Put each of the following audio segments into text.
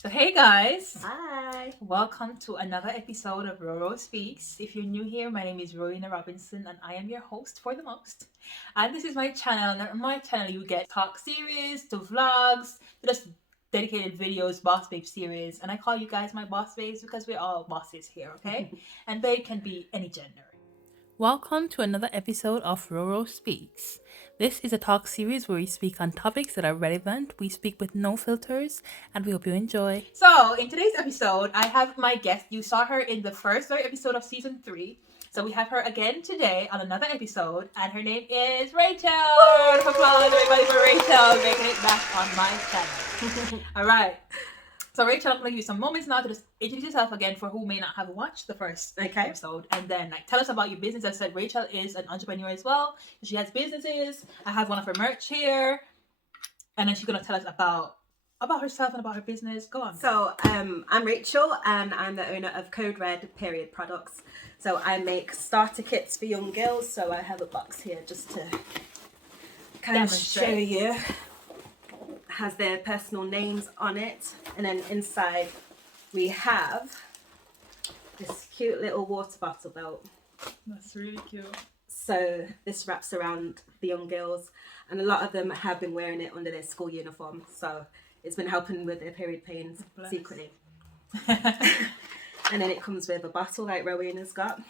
So hey guys, Hi. welcome to another episode of RoRo Speaks. If you're new here, my name is Rowena Robinson and I am your host for the most. And this is my channel. And on my channel you get talk series to vlogs to just dedicated videos, boss babe series. And I call you guys my boss babes because we're all bosses here, okay? And babe can be any gender. Welcome to another episode of RoRo Speaks. This is a talk series where we speak on topics that are relevant. We speak with no filters, and we hope you enjoy. So, in today's episode, I have my guest. You saw her in the first episode of season 3. So we have her again today on another episode, and her name is Rachel. Round of applause, everybody, for Rachel making it back on my channel. All right. So Rachel, I'm gonna give you some moments now to just introduce yourself again for who may not have watched the first episode, and then tell us about your business. As I said, Rachel is an entrepreneur as well. She has businesses. I have one of her merch here, and then she's gonna tell us about herself and about her business. Go on. So I'm Rachel and I'm the owner of Code Red Period Products. So I make starter kits for young girls. So I have a box here just to kind of show you. Has their personal names on it, and then inside we have this cute little water bottle belt. That's really cute. So this wraps around the young girls, and a lot of them have been wearing it under their school uniform. So it's been helping with their period pains secretly. And then it comes with a bottle like Rowena's got.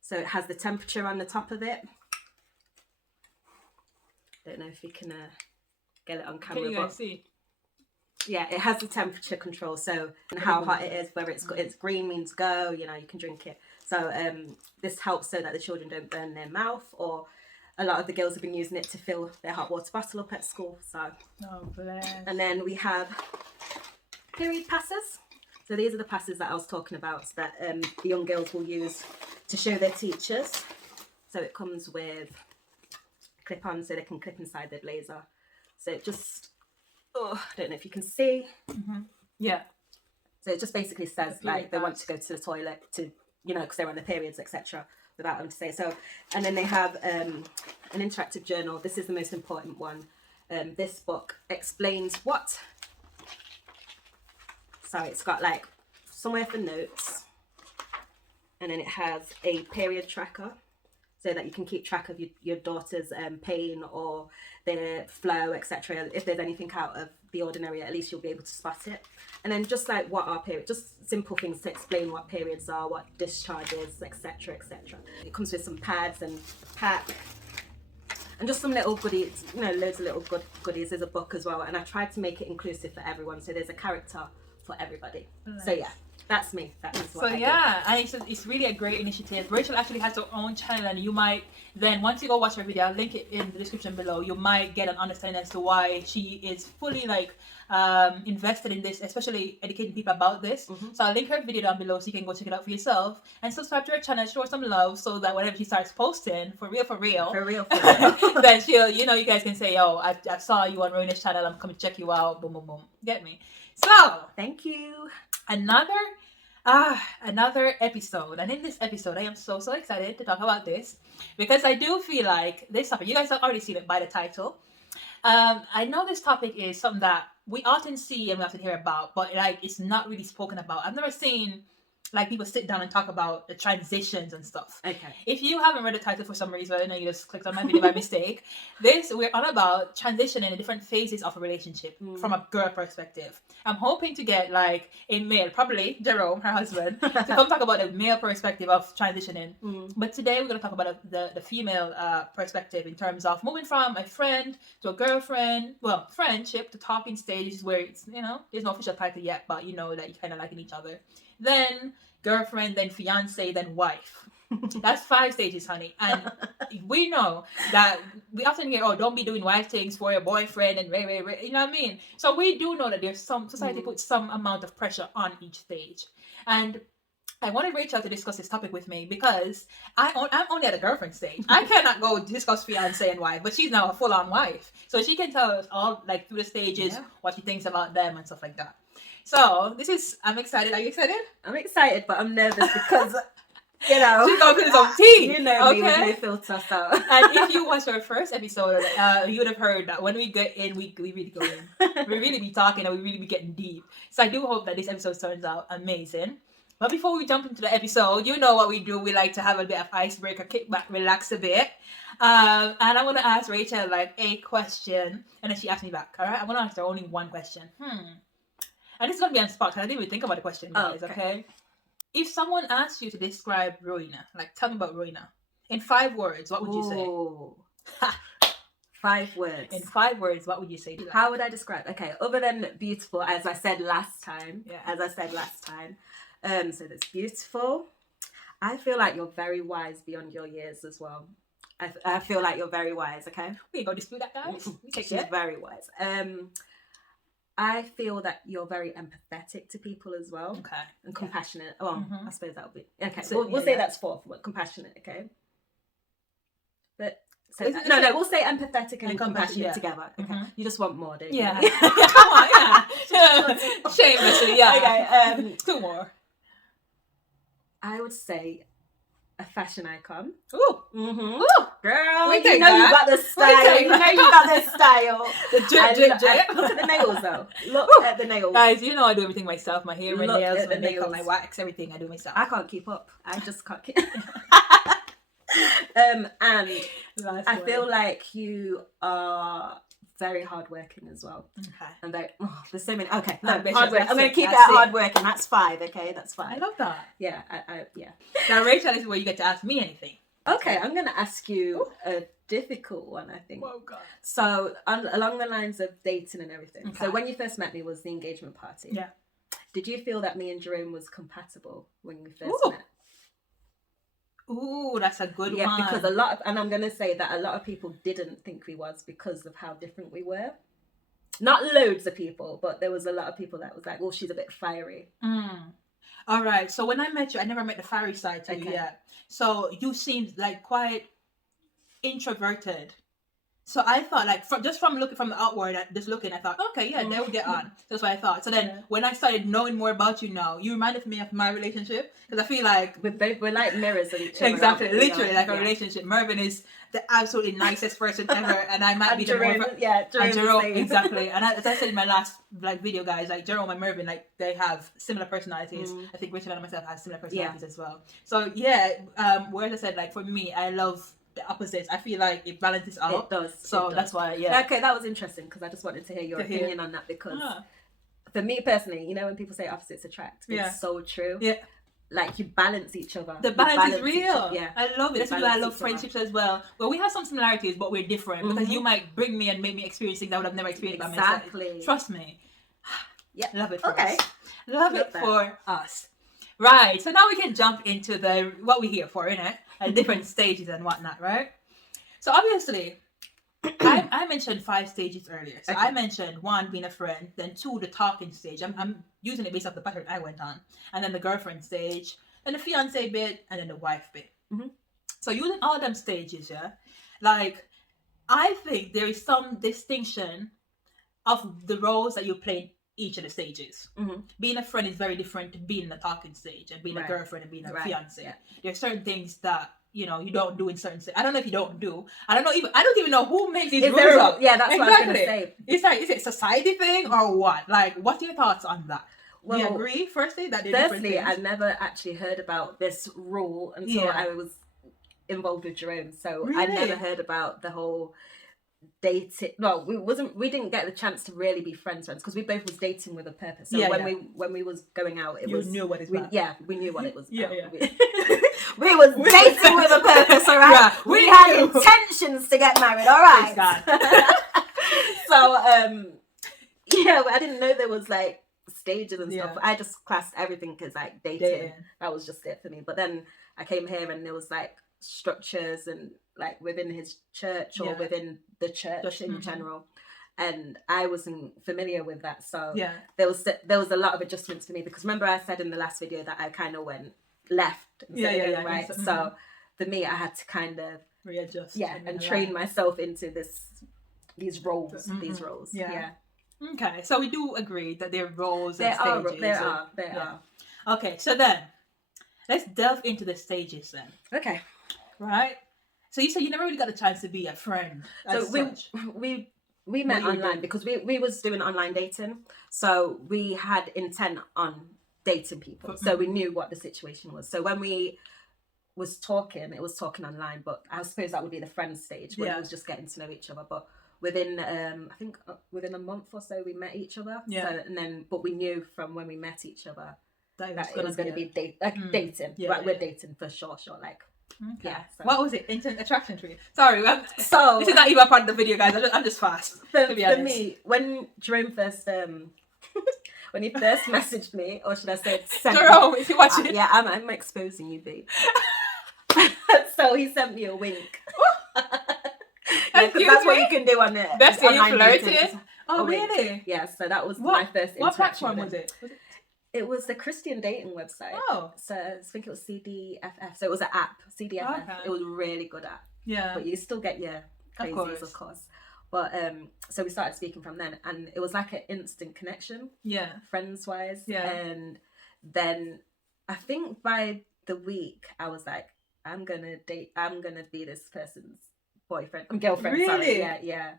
So it has the temperature on the top of it. Don't know if you can get it on camera. Can you guys see? Yeah, it has the temperature control, so and how hot it is, whether it's green means go, you can drink it. So this helps so that the children don't burn their mouth, or a lot of the girls have been using it to fill their hot water bottle up at school. So bless. And then we have period passes. So these are the passes that I was talking about that the young girls will use to show their teachers. So it comes with a clip on so they can clip inside their blazer. So it just, I don't know if you can see. Mm-hmm. Yeah. So it just basically says like they want to go to the toilet to, because they're on their periods, etc. Without them to say so. And then they have an interactive journal. This is the most important one. This book explains what. So it's got like somewhere for notes, and then it has a period tracker, so that you can keep track of your daughter's pain or their flow, etc. If there's anything out of the ordinary, at least you'll be able to spot it. And then just like what are periods, just simple things to explain what periods are, what discharge is, etc., etc. It comes with some pads and a pack, and just some little goodies, loads of little goodies. There's a book as well, and I tried to make it inclusive for everyone, so there's a character for everybody. Nice. So yeah. That's me. That is what I do. And it's really a great initiative. Rachel actually has her own channel, and you might then, once you go watch her video, I'll link it in the description below, you might get an understanding as to why she is fully invested in this, especially educating people about this. Mm-hmm. So I'll link her video down below so you can go check it out for yourself, and subscribe to her channel, show her some love, so that whenever she starts posting, for real, then she'll, you guys can say, oh, I saw you on Rowena's channel, I'm coming to check you out, boom, boom, boom. Get me? So, thank you. Another episode, and in this episode I am so excited to talk about this, because I do feel like this topic, you guys have already seen it by the title. I know this topic is something that we often see and we often hear about, but it's not really spoken about. I've never seen people sit down and talk about the transitions and stuff. Okay. If you haven't read the title for some reason, I know you just clicked on my video by mistake. We're on about transitioning in different phases of a relationship from a girl perspective. I'm hoping to get a male, probably Jerome, her husband, to come talk about the male perspective of transitioning. But today we're going to talk about the female perspective in terms of moving from a friend to a girlfriend, friendship to talking stages where it's, there's no official title yet, but that you kind of liking each other. Then girlfriend, then fiance, then wife. That's 5 stages, honey. And we know that we often hear, oh, don't be doing wife things for your boyfriend and you know what I mean? So we do know that there's some society puts some amount of pressure on each stage. And I wanted Rachel to discuss this topic with me because I'm only at a girlfriend stage. I cannot go discuss fiance and wife, but she's now a full-on wife. So she can tell us all through the stages what she thinks about them and stuff like that. So I'm excited. Are you excited? I'm excited, but I'm nervous because You know, She's gonna put some tea. You know me with okay? no filter, so. And if you watched our first episode, you would have heard that when we get in, we really go in. We really be talking and we really be getting deep. So I do hope that this episode turns out amazing. But before we jump into the episode, you know what we do. We like to have a bit of icebreaker, kick back, relax a bit. And I'm going to ask Rachel like a question. And then she asked me back. All right? I'm going to ask her only one question. And this is going to be on spot because I didn't even think about the question, guys. Okay? If someone asks you to describe Rowena, like tell me about Rowena, in 5 words, what would you say? 5 words. In 5 words, what would you say? How would I describe? Okay, other than beautiful, as I said last time. So that's beautiful. I feel like you're very wise beyond your years as well. I feel like you're very wise. Okay, we ain't gonna dispute that, guys. She's very wise. I feel that you're very empathetic to people as well. Okay. And compassionate. Oh, I suppose that would be okay. So, we'll say that's 4th, but compassionate. Okay. But so, we'll say empathetic and compassionate together. Okay. You just want more, don't you? Yeah. Come on, yeah. Shamelessly, yeah. Okay. 2 more. I would say a fashion icon. Ooh. Ooh. Girl, We you take know that. you got the style. You know you got the style. The drip. Look at the nails though. Look at the nails. Guys, you know I do everything myself. My hair, my Look nails, at my the makeup, nails. my wax, everything I do myself. I can't keep up. I just can't keep and I feel like you are very hardworking as well. Okay. And there's so many. Okay, no, Ambitious, hardworking. I'm that's going it, to keep it that's at it. hardworking. That's 5. Okay, that's 5. I love that. Yeah, yeah. Now, Rachel, this is where you get to ask me anything. Okay, I'm going to ask you a difficult one, I think. Oh, God. So, along the lines of dating and everything. Okay. So, when you first met me was the engagement party. Yeah. Did you feel that me and Jerome was compatible when we first met? Ooh, that's a good one. Yeah, because and I'm going to say that a lot of people didn't think we was because of how different we were. Not loads of people, but there was a lot of people that was like, well, she's a bit fiery. All right. So when I met you, I never met the fiery side to you yet. So you seemed like quite introverted. So I thought like from looking from the outward, just looking, I thought, okay, yeah, they will get on. That's what I thought. So then when I started knowing more about you now, you reminded me of my relationship because I feel like we're like mirrors of each other. Exactly, literally like a relationship. Mervin is the absolutely nicest person ever, and I might be the more. Jerome, exactly. And as I said in my last video, guys, like Jerome and Mervin, like they have similar personalities. I think Richard and myself have similar personalities as well. So whereas I said like for me, I love the opposites. I feel like it balances out. It does. So that's why, Okay, that was interesting because I just wanted to hear your opinion on that because for me personally, you know, when people say opposites attract, it's so true. Yeah. Like you balance each other. The balance is real. Yeah. I love it. That's why I love friendships as well. Well, we have some similarities, but we're different because you might bring me and make me experience things I would have never experienced by myself. Trust me. Yeah. Love it for us. Love it for us. Right. So now we can jump into what we're here for, innit? At different stages and whatnot, right? So obviously, I mentioned 5 stages earlier. So I mentioned 1 being a friend, then 2 the talking stage. I'm using it based off the pattern I went on, and then the girlfriend stage, then the fiance bit, and then the wife bit. So using all them stages, like I think there is some distinction of the roles that you play in each of the stages. Being a friend is very different to being in the talking stage and being a girlfriend and being a fiance. There are certain things that you don't do in certain stages. I don't know if you don't do. I don't even know who makes these rules up. Yeah, that's what I was going to say. It's like, is it a society thing or what? Like, what's your thoughts on that? Well, do you agree, firstly, that they're different things? I've never actually heard about this rule until I was involved with Jerome. So I never heard about the whole dating. No, we didn't get the chance to really be friends because we both was dating with a purpose. So when we was going out, we knew what it was about. We knew what it was about. We was dating with a purpose, all right? We had intentions to get married, all right? So I didn't know there was like stages and stuff. I just classed everything as like dating. That was just it for me. But then I came here and there was like structures and like within his church or within the church in general, and I wasn't familiar with that, so there was a lot of adjustments for me because remember I said in the last video that I kind of went left right. So for me I had to kind of readjust and train myself into these roles. Okay, so we do agree that there are roles and there stages. are. Okay, so then let's delve into the stages then. Okay. Right. So you said you never really got a chance to be a friend. So we met online because we was doing online dating. So we had intent on dating people. So we knew what the situation was. So when we was talking, it was talking online, but I suppose that would be the friend stage when it was just getting to know each other. But within I think within a month or so we met each other. Yeah. So, and then but we knew from when we met each other that it was going to be dating. Yeah, right, we're dating for sure. Like. Okay. Yeah. So. What was it? Instant attraction for you? Sorry. So this is not even a part of the video, guys. I'm just fast. For me, when Jerome first when he first messaged me, or should I say, Jerome, if you're watching, yeah, I'm exposing you, babe. So he sent me a wink. That's what you can do on it. That's how you flirted. Oh, really? Yeah. So that was my first. What platform was it? It was the Christian dating website. Oh. So I think it was CDFF. So it was an app, CDFF. Okay. It was a really good app. Yeah. But you still get your crazies, of course. But so we started speaking from then, and it was like an instant connection. Yeah. Friends-wise. Yeah. And then I think by the week, I was like, I'm gonna be this person's boyfriend. Girlfriend. Really? Sorry. Yeah.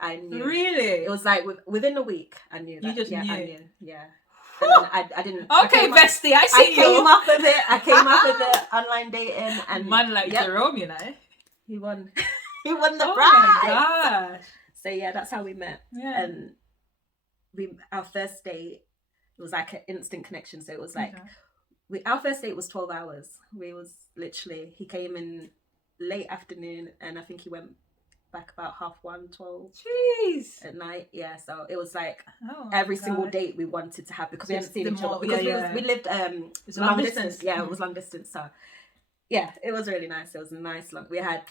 I knew. Really? It was like within a week, I knew that. You just knew. I knew. Yeah. And I didn't. Okay, bestie, I see you. I came off of the online dating, and man like Jerome, you know, he won. He won the prize. Oh my gosh! So yeah, that's how we met. Yeah. And our first date, it was like an instant connection. So it was like our first date was 12 hours. We was literally, he came in late afternoon, and I think he went back about 12:30 Jeez. At night. Yeah, so it was like every single date we wanted to have because we hadn't seen each other because we lived long distance. Yeah, it was long distance. So yeah, it was really nice. It was a nice long. We had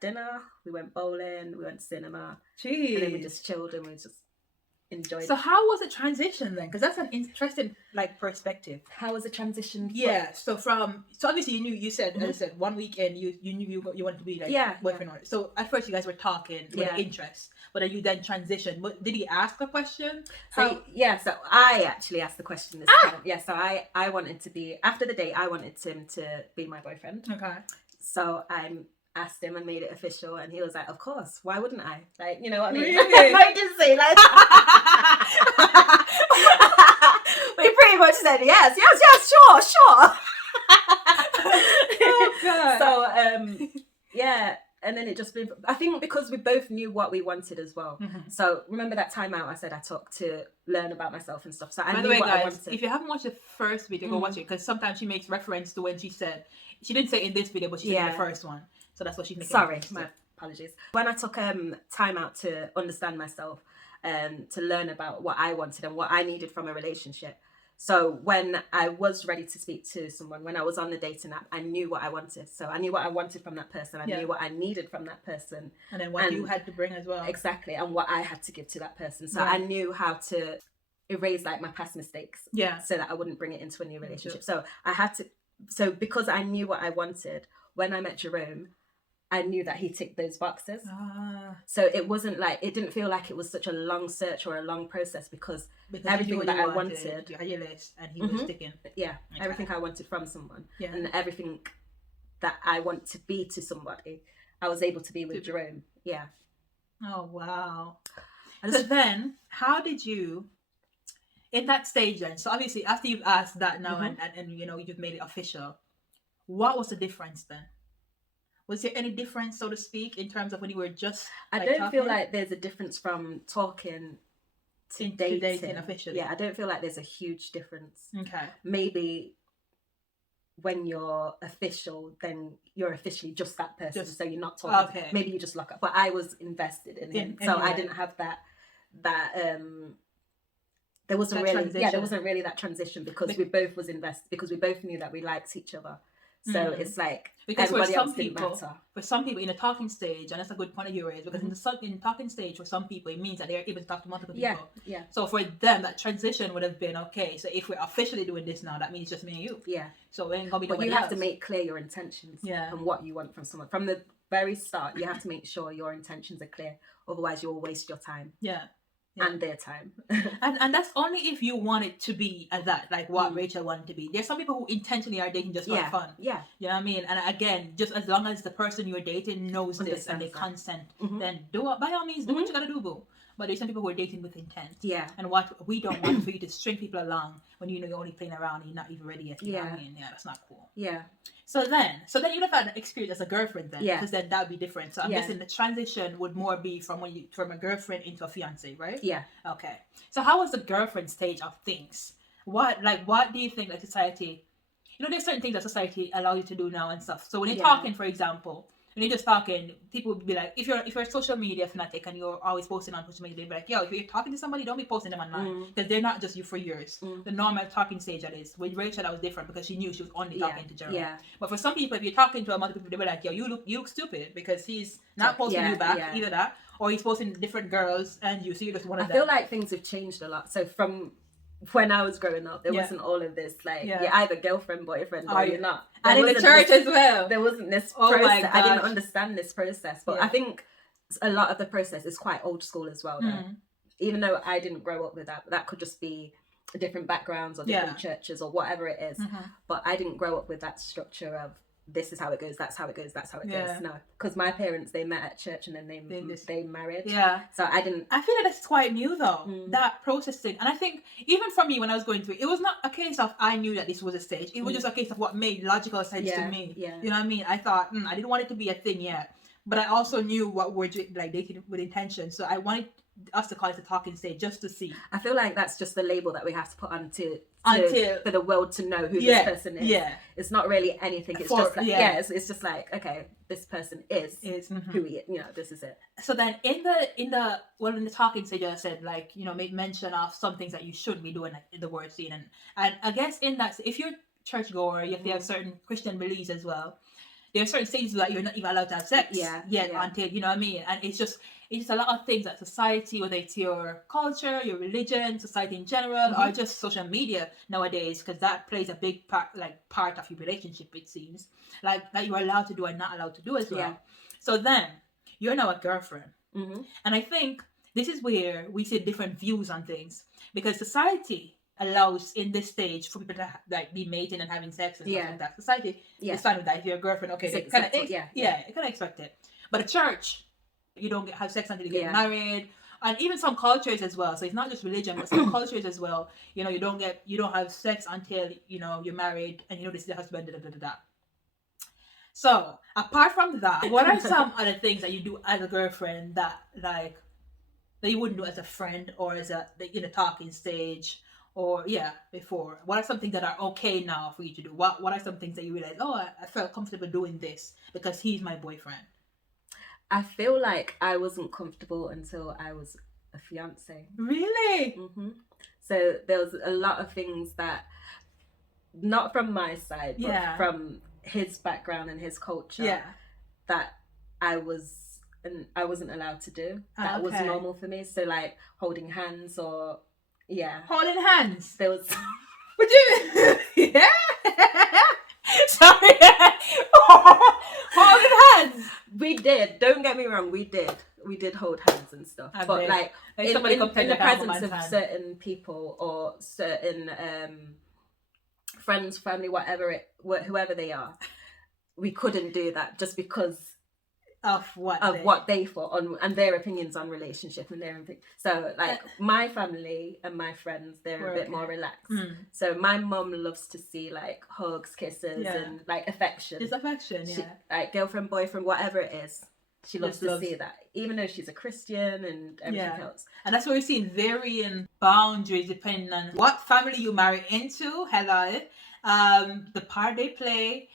dinner, we went bowling, we went to cinema. Jeez. And then we just chilled and we just enjoyed. So how was the transition then? Because that's an interesting perspective. How was the transition? Yeah. So obviously you said as I said 1 week in you knew you wanted to be boyfriend. Yeah. So at first you guys were talking with interest, but then you then transitioned. But did he ask the question? So I actually asked the question this time. Yeah. So I wanted to be after the date. I wanted him to be my boyfriend. Okay. So I asked him and made it official, and he was like, "Of course, why wouldn't I?" Like, you know what I mean? Really? I didn't say like but he pretty much said yes, sure. Oh God. So yeah, and then it just been. I think because we both knew what we wanted as well. Mm-hmm. So remember that time out I said I took to learn about myself and stuff. So I knew what I wanted. If you haven't watched the first video, go watch it because sometimes she makes reference to when she said she didn't say in this video, but she said in the first one. So that's what she's making. Sorry, my apologies. When I took time out to understand myself and to learn about what I wanted and what I needed from a relationship. So when I was ready to speak to someone, when I was on the dating app, I knew what I wanted. So I knew what I wanted from that person. I knew what I needed from that person. And then what you had to bring as well. Exactly. And what I had to give to that person. So I knew how to erase like my past mistakes. Yeah. So that I wouldn't bring it into a new relationship. Sure. So because I knew what I wanted, when I met Jerome, I knew that he ticked those boxes. So it wasn't like, it didn't feel like it was such a long search or a long process because everything that I wanted. You had your list and he was sticking. Yeah, okay. Everything I wanted from someone. Yeah. And everything that I want to be to somebody, I was able to be with Jerome. Yeah. Oh, wow. So then, how did you, in that stage then, so obviously after you've asked that now and you know, you've made it official, what was the difference then? Was there any difference, so to speak, in terms of when you were just I don't feel like there's a difference from talking to dating officially. Yeah, I don't feel like there's a huge difference. Okay. Maybe when you're official, then you're officially just that person. So you're not talking. Okay. Maybe you just lock up. But I was invested in him. So I didn't have that there wasn't really that transition because we both was invested, because we both knew that we liked each other. So it's like because for some people in the talking stage, and that's a good point of yours, because in the talking stage for some people it means that they're able to talk to multiple people. Yeah. So for them that transition would have been okay. So if we're officially doing this now, that means it's just me and you. Yeah. So it ain't gonna be. But you have to make clear your intentions. Yeah. And what you want from someone from the very start. You have to make sure your intentions are clear. Otherwise, you will waste your time. Yeah. and their time. And that's only if you want it to be at that, like what Rachel wanted to be. There's some people who intentionally are dating just for fun. Yeah. You know what I mean? And again, just as long as the person you're dating knows this and they consent, then do it. By all means, do what you gotta do, boo. But there's some people who are dating with intent. Yeah. And what we don't want for you to string people along when you know you're only playing around and you're not even ready yet. You know what I mean? Yeah, that's not cool. Yeah. So then you'd have had an experience as a girlfriend then. Yeah. Because then that would be different. So I'm guessing the transition would more be from from a girlfriend into a fiance, right? Yeah. Okay. So how was the girlfriend stage of things? What do you think, like, society, there's certain things that society allow you to do now and stuff. So when you're talking, for example, when you're just talking, people would be like, if you're a social media fanatic and you're always posting on social media, they'd be like, yo, if you're talking to somebody, don't be posting them online, because they're not just you for years. The normal talking stage that is. With Rachel, that was different because she knew she was only talking to Jerome. Yeah. But for some people, if you're talking to a lot of people, they'll be like, yo, you look stupid because he's not posting you back, either that, or he's posting different girls and you, so you're just one of them. I feel like things have changed a lot. So from when I was growing up, there wasn't all of this, like, you're either girlfriend, boyfriend, or you're not. And in the church as well. There wasn't this process. I didn't understand this process. But I think a lot of the process is quite old school as well, though. Even though I didn't grow up with that could just be different backgrounds or different churches or whatever it is. But I didn't grow up with that structure of, this is how it goes, that's how it goes, that's how it goes. No, because my parents, they met at church and then they married. Yeah. So I feel like that's quite new though, that processing. And I think even for me when I was going through it, was not a case of I knew that this was a stage. It was just a case of what made logical sense to me. Yeah. You know what I mean? I thought, I didn't want it to be a thing yet. But I also knew what we're doing, like dating with intention. So I wanted us to call it a talking stage just to see. I feel like that's just the label that we have to put until for the world to know who this person is. Yeah. It's not really anything. It's just like, it's just like, okay, this person is who he is. This is it. So then in the talking stage, I said, like, made mention of some things that you shouldn't be doing, like, in the word scene. And I guess in that, if you're churchgoer, you have to have certain Christian beliefs as well. There are certain stages that you're not even allowed to have sex until, you know what I mean? And it's just a lot of things that society, whether it's your culture, your religion, society in general, or just social media nowadays, because that plays a big part of your relationship, it seems, like that you're allowed to do and not allowed to do as well. Yeah. So then you're now a girlfriend. And I think this is where we see different views on things, because society allows in this stage for people to be mating and having sex and stuff like that. Society is fine with that. If you're a girlfriend, okay, they kind of you kind of expect it. But a church, you don't have sex until you get married, and even some cultures as well. So it's not just religion, but some cultures as well. You don't have sex until you're married, and this is the husband. So apart from that, what are some other things that you do as a girlfriend that you wouldn't do as a friend or as in a talking stage? Or before. What are some things that are okay now for you to do? What are some things that you realize, I felt comfortable doing this because he's my boyfriend? I feel like I wasn't comfortable until I was a fiance. Really? So there was a lot of things that, not from my side, but from his background and his culture, that I wasn't allowed to do. That was normal for me. So like holding hands or holding hands. There was. Would you? Sorry. Holding hands. We did. Don't get me wrong. We did hold hands and stuff. But like in the presence of certain people or certain friends, family, whoever they are, we couldn't do that just because of what they thought and their opinions on relationship and so like my family and my friends, they're a bit more relaxed. So my mum loves to see like hugs, kisses and like affection. It's affection. She, like girlfriend, boyfriend, whatever it is, she loves to see that, even though she's a Christian and everything else. And that's where we're seeing varying boundaries depending on what family you marry into, the part they play,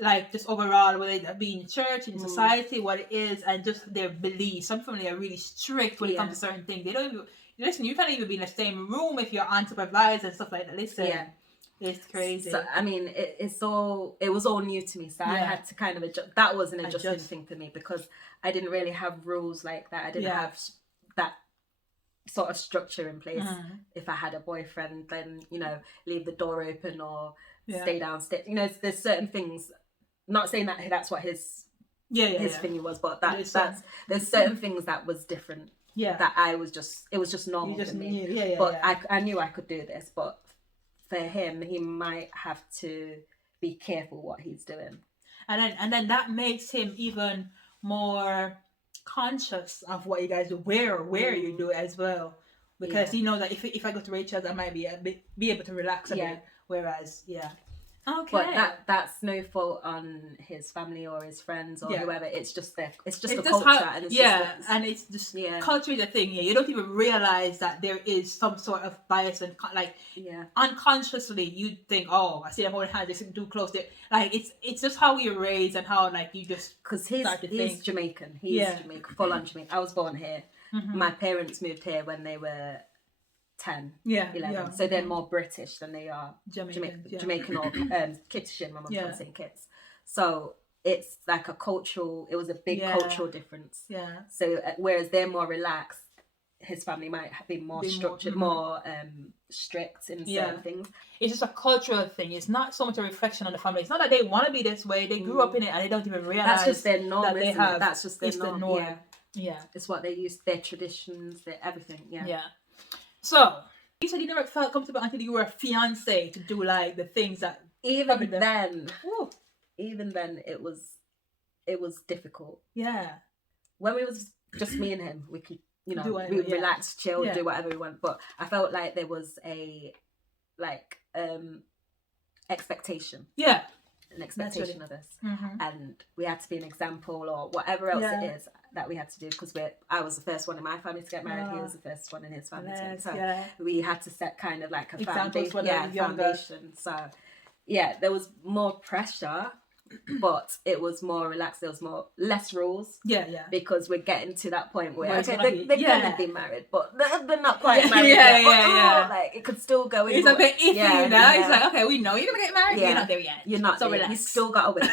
like just overall, whether it be in church, in society, what it is, and just their beliefs. Some family are really strict when it comes to certain things. They don't even listen. You can't even be in the same room if you're unsupervised and stuff like that. Listen, it's crazy. So I mean, it was all new to me, so I had to kind of adjust. That was an adjusting thing for me because I didn't really have rules like that. I didn't have that sort of structure in place. If I had a boyfriend, then leave the door open or stay downstairs. There's certain things. Not saying that that's what his thing was, but there's certain things that was different that it was just normal You just for me. knew. Yeah, yeah, But yeah. I knew I could do this. But for him, he might have to be careful what he's doing. And then that makes him even more conscious of what you guys do, where you do it as well, because you know that if I go to Rachel's, I might be able to relax a bit. Whereas, okay, but that's no fault on his family or his friends or whoever. It's just a culture, and it's just culture is a thing. Yeah, you don't even realize that there is some sort of bias and unconsciously you think, oh, I see them holding hands, they're too close. Like it's just how you're raised and how you just because he's Jamaican. He's Jamaican, full on Jamaican. I was born here. My parents moved here when they were 10, 11. So they're more British than they are Jamaican or Kitishan. My mum's from St. Kitts. So it's like it was a big cultural difference. Yeah. So whereas they're more relaxed, his family might be more structured, more strict in certain things. It's just a cultural thing. It's not so much a reflection on the family. It's not that they want to be this way. They grew up in it and they don't even realize that's just their norm. That's just their norm. Yeah. It's what they use, their traditions, their everything. Yeah. So, you said you never felt comfortable until you were a fiance to do the things that even then it was difficult. Yeah. When we was just me and him, we could we relax, chill, do whatever we want. But I felt like there was a expectation. Yeah. An expectation of us, and we had to be an example or whatever else it is that we had to do, because I was the first one in my family to get married. He was the first one in his family to get married. So we had to set kind of like a foundation. So there was more pressure, but it was more relaxed. There was less rules. Because we're getting to that point where they're gonna be married, but they're not quite married yet. Like it could still go in. It's a bit iffy, It's like, okay, we know you're gonna get married, but you're not there yet. You're not so there. Relax. You still gotta wait.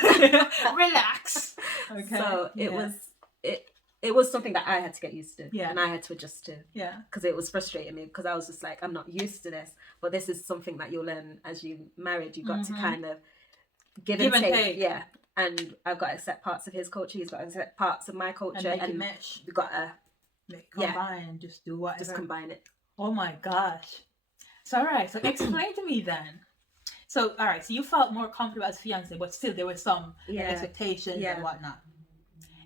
Relax. Okay. So it was something that I had to get used to, and I had to adjust to, because it was frustrating me, because I was just like, I'm not used to this, but this is something that you'll learn as you married. You got to kind of give and take. And I've got to accept parts of his culture, he's got to accept parts of my culture, and mesh. We've got to combine and just do whatever. Just combine it. Oh my gosh. So alright, so explain to me then. So alright, so you felt more comfortable as fiance, but still there were some expectations and whatnot.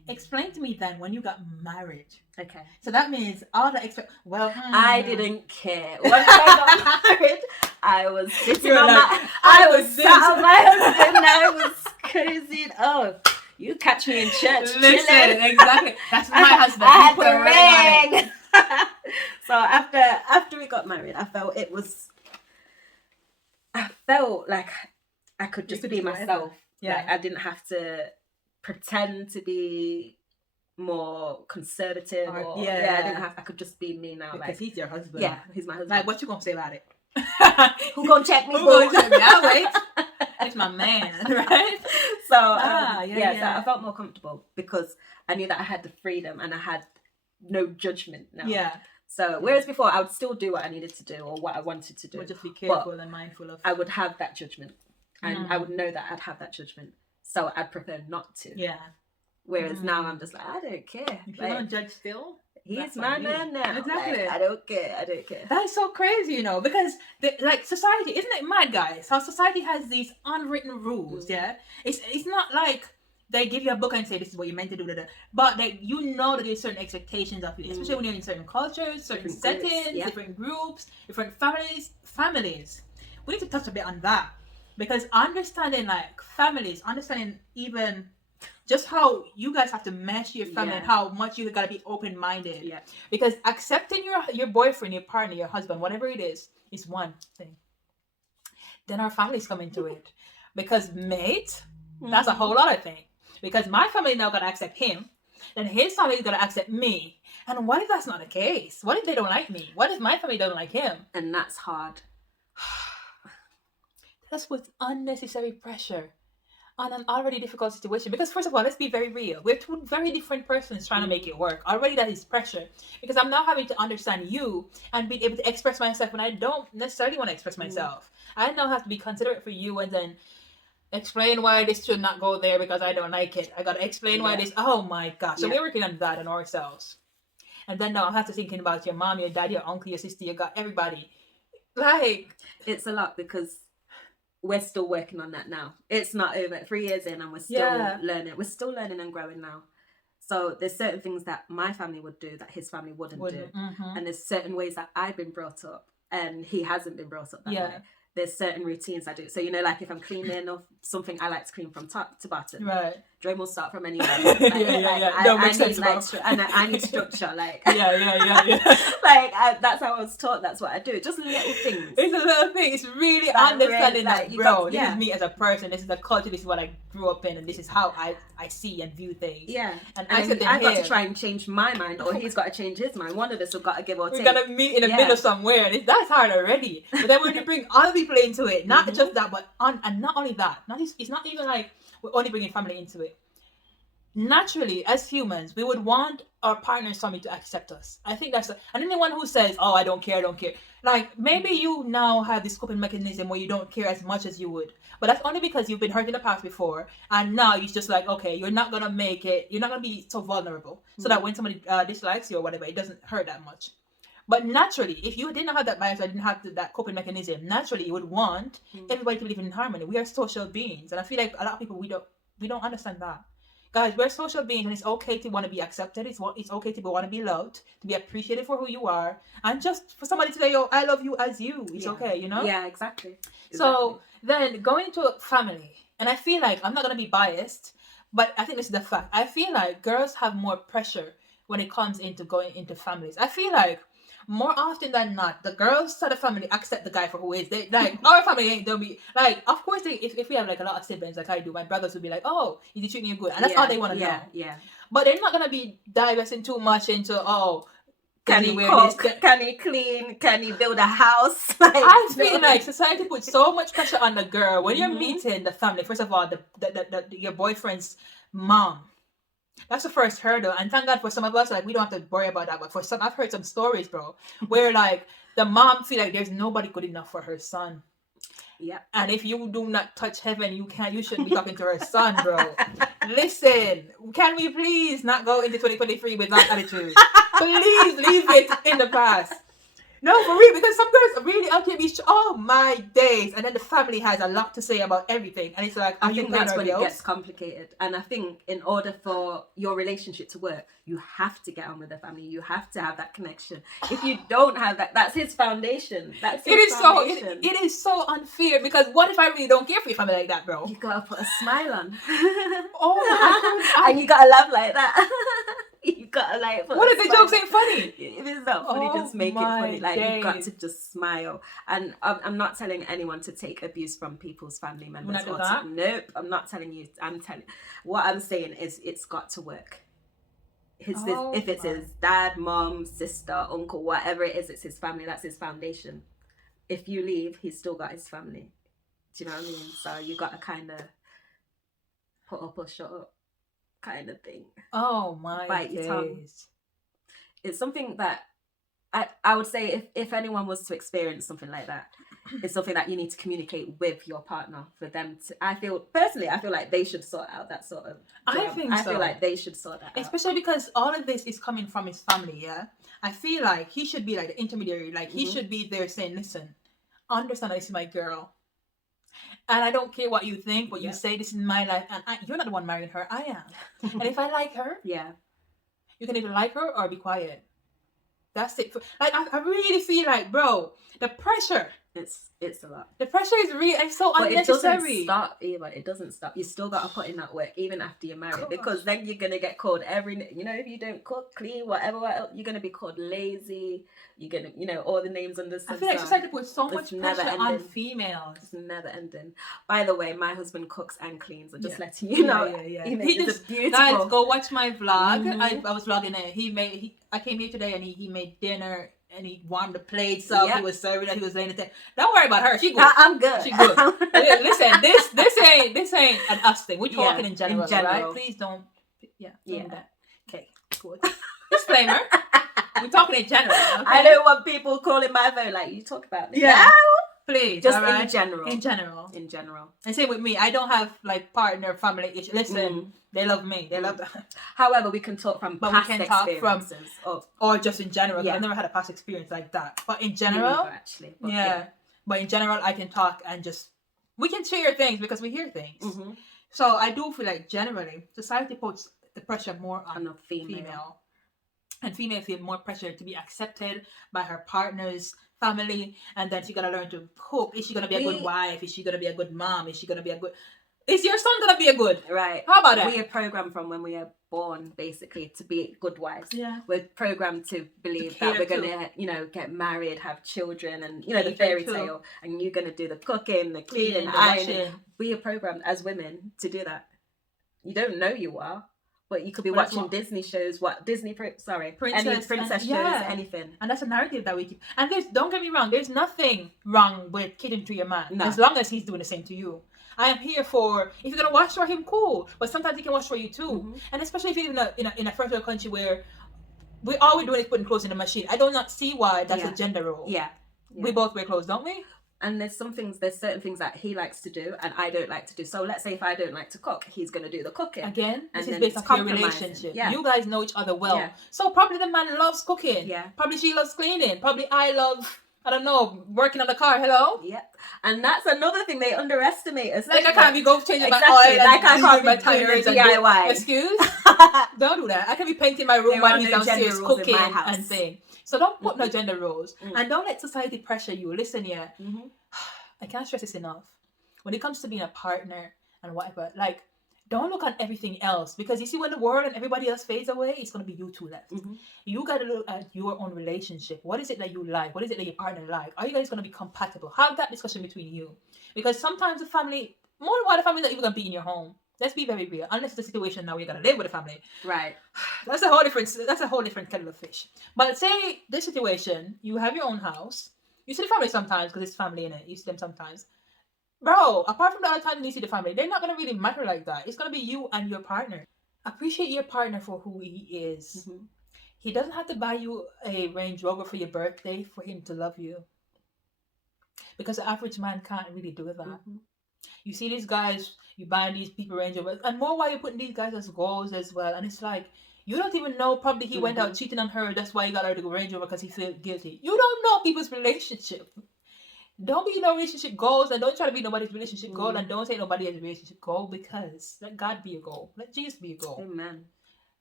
Explain to me then when you got married. Okay. So that means all the I didn't care. Once I got married, I was sitting on I was sat on my husband. I was crazy. Oh, you catch me in church. Listen, exactly. That's my husband. I had the ring. So after we got married, I felt like I could just be myself. Like I didn't have to pretend to be more conservative I could just be me now, because he's your husband. He's my husband. Like, what you gonna say about it? Who gonna check me? I'll wait. It's my man, right? So so I felt more comfortable because I knew that I had the freedom and I had no judgment now. So whereas before I would still do what I needed to do or what I wanted to do, but just be careful and mindful of. I would have that judgment, and I would know that I'd have that judgment. So I'd prefer not to. Whereas now I'm just like, I don't care. If you want to judge still, he's my man now. Exactly. Like, I don't care. That is so crazy, because society, isn't it mad, guys? How society has these unwritten rules, It's not like they give you a book and say this is what you're meant to do, but that that there's certain expectations of you, especially when you're in certain cultures, certain different settings, different groups, different families. We need to touch a bit on that. Because understanding families, understanding even just how you guys have to mesh your family and how much you gotta be open-minded. Because accepting your boyfriend, your partner, your husband, whatever it is one thing. Then our families come into it. Because mate, that's a whole other thing. Because my family now gotta accept him, then his family gotta accept me. And what if that's not the case? What if they don't like me? What if my family don't like him? And that's hard. That's with unnecessary pressure on an already difficult situation. Because first of all, let's be very real. We're two very different persons trying to make it work. Already that is pressure. Because I'm now having to understand you and be able to express myself when I don't necessarily want to express myself. I now have to be considerate for you and then explain why this should not go there because I don't like it. I got to explain why this... Oh my gosh. So we're working on that in ourselves. And then now I have to thinking about your mom, your dad, your uncle, your sister, you got everybody. Like, it's a lot because we're still working on that now. It's not over. 3 years in and we're still Yeah. learning. We're still learning and growing now. So there's certain things that my family would do that his family wouldn't do. And there's certain ways that I've been brought up and he hasn't been brought up that way. There's certain routines I do. So, you know, like if I'm cleaning or something, I like to clean from top to bottom. Right. Dre will start from anywhere. Like, Don't make sense. I need structure. Like, yeah. Like, that's how I was taught. That's what I do. Just little things. It's a little thing. It's really Like, understanding like, that, bro, this is me as a person. This is the culture. This is what I grew up in. And this is how I see and view things. Yeah. And I've got to try and change my mind, or he's got to change his mind. One of us have got to give or take. We're going to meet in the middle somewhere. And that's hard already. But then when you bring other people into it, not just that, but and not only that. It's not even like we're only bringing family into it. Naturally, as humans, we would want our partner's family to accept us. I think and anyone who says, oh, I don't care, like maybe you now have this coping mechanism where you don't care as much as you would, but that's only because you've been hurt in the past before, and now you're just like, okay, you're not gonna make it, you're not gonna be so vulnerable, so that when somebody dislikes you or whatever, it doesn't hurt that much. But naturally, if you didn't have that bias or didn't have that coping mechanism, naturally you would want everybody to live in harmony. We are social beings, and I feel like a lot of people we don't understand that. Guys, we're social beings, and it's okay to want to be accepted. It's okay to want to be loved, to be appreciated for who you are, and just for somebody to say, "Yo, I love you as you." It's okay, you know. Yeah, exactly. So then going into family, and I feel like I'm not gonna be biased, but I think this is the fact. I feel like girls have more pressure when it comes into going into families. I feel like more often than not, the girls side of family accept the guy for who he is. They like our family ain't they'll be like, of course if we have like a lot of siblings like I do, my brothers will be like, oh, is he treating you good? And that's all they want to know. Yeah. But they're not gonna be diving too much into can he cook? Can he clean? Can he build a house? Like, I feel like society puts so much pressure on the girl when you're meeting the family. First of all, the your boyfriend's mom. That's the first hurdle, and thank God for some of us, like we don't have to worry about that. But for some, I've heard some stories, bro, where like the mom feel like there's nobody good enough for her son. Yeah. And if you do not touch heaven, you shouldn't be talking to her son, bro. Listen, can we please not go into 2023 with that attitude? Please leave it in the past. No, for real, because some girls really out here be oh my days, and then the family has a lot to say about everything, and it's like, I think that's when it gets complicated. And I think in order for your relationship to work, you have to get on with the family. You have to have that connection. If you don't have that, that's his foundation. It is so unfair, because what if I really don't care for your family like that, bro? You gotta put a smile on. And you gotta laugh like that. You gotta like. What if the jokes ain't funny? If it's not funny, just make it funny. Like you got to just smile. And I'm not telling anyone to take abuse from people's family members. Nope, I'm not telling you. What I'm saying is it's got to work. If it's his dad, mom, sister, uncle, whatever it is, it's his family. That's his foundation. If you leave, he's still got his family. Do you know what I mean? So you got to kind of put up or shut up. Kind of thing. Oh my Bite your tongue. It's something that I would say if anyone was to experience something like that, it's something that you need to communicate with your partner for them to. I feel like they should sort out that sort of job. I feel like they should sort that out. Especially because all of this is coming from his family, yeah? I feel like he should be like the intermediary. Like he should be there saying, listen, I understand that this is my girl. And I don't care what you think, but you say this is my life, and you're not the one marrying her. I am. And if I like her, you can either like her or be quiet. That's it. Like I really feel like, bro, the pressure. It's a lot. The pressure is real and so unnecessary. It doesn't stop, Eva. It doesn't stop. You still got to put in that work even after you're married, because then you're gonna get called if you don't cook, clean, whatever else, you're gonna be called lazy. You're gonna, all the names under the sun. I feel like society puts so much pressure on females. It's never ending. By the way, my husband cooks and cleans. I'm just letting you know. Yeah. He just beautiful. Guys, go watch my vlog. I was vlogging it. I came here today and he made dinner. And he warmed the plates up. He was serving it. He was laying it there. Don't worry about her. She good. I'm good. She good. Listen, this ain't an us thing. We're talking in general, right? Please don't. Yeah. That. Okay. Good. Disclaimer. We're talking in general. Okay? I don't want people calling my phone like you talk about me. Yeah. Please, Just all right? in general. In general. In general. And same with me. I don't have like partner, family issues. Listen, they love me. They love that. However, we can talk from But past we can talk from experiences of or just in general. 'Cause Yeah. I've never had a past experience like that. But in me general, neither, actually. But yeah. But in general, I can talk and just we can share things because we hear things. Mm-hmm. So I do feel like generally society puts the pressure more on a female. And female feel more pressure to be accepted by her partner's family, and then she gotta learn to cook. Is she gonna be a good wife? Is she gonna be a good mom? Is she gonna be a good? Is your son gonna be a good? Right. How about that? We are programmed from when we are born, basically, to be good wives. Yeah. We're programmed to believe that we're gonna, get married, have children, and the Cater fairy to. tale, and you're gonna do the cooking, the cleaning, the the ironing. washing. We are programmed as women to do that. You don't know you are. But you could be But that's watching what- Disney shows, any princess shows, yeah. anything. And that's a narrative that we keep. And don't get me wrong, there's nothing wrong with kidding to your man. No. As long as he's doing the same to you. I am here for, if you're going to watch for him, cool. But sometimes he can watch for you too. Mm-hmm. And especially if you live in a first world country where all we're doing is putting clothes in the machine. I do not see why that's a gender role. Yeah. We both wear clothes, don't we? And there's certain things that he likes to do and I don't like to do. So let's say if I don't like to cook, he's going to do the cooking. Again, And this is then based it's on your compromising. relationship. Yeah. You guys know each other well. Yeah. So probably the man loves cooking. Yeah. Probably she loves cleaning. Probably I love, I don't know, working on the car. Hello? Yep. And that's another thing they underestimate us. Like I can't be go changing Exactly. my oil Like I and can't my be doing tires the and DIY. excuse? Don't do that. I can be painting my room There while are he's no gender downstairs roles in cooking my house. and thing. So don't put no gender roles. And don't let society pressure you. Listen here. Mm-hmm. I can't stress this enough. When it comes to being a partner and whatever, like, don't look at everything else. Because you see, when the world and everybody else fades away, it's going to be you two left. Mm-hmm. You got to look at your own relationship. What is it that you like? What is it that your partner like? Are you guys going to be compatible? Have that discussion between you. Because sometimes the family, more than one, the family not even going to be in your home. Let's be very real. Unless it's a situation now where you're going to live with a family. Right. That's a whole different kettle of fish. But say this situation, you have your own house. You see the family sometimes because it's family in it. You see them sometimes. Bro, apart from the other time you see the family, they're not going to really matter like that. It's going to be you and your partner. Appreciate your partner for who he is. Mm-hmm. He doesn't have to buy you a Range Rover for your birthday for him to love you. Because the average man can't really do that. Mm-hmm. You see these guys, you buy these people Range Rovers, and more why you're putting these guys as goals as well. And it's like, you don't even know, probably he went out cheating on her, that's why he got her to go Range Rover because he felt guilty. You don't know people's relationship. Don't be no relationship goals, and don't try to be nobody's relationship goal, and don't say nobody has a relationship goal, because let God be your goal. Let Jesus be your goal. Amen.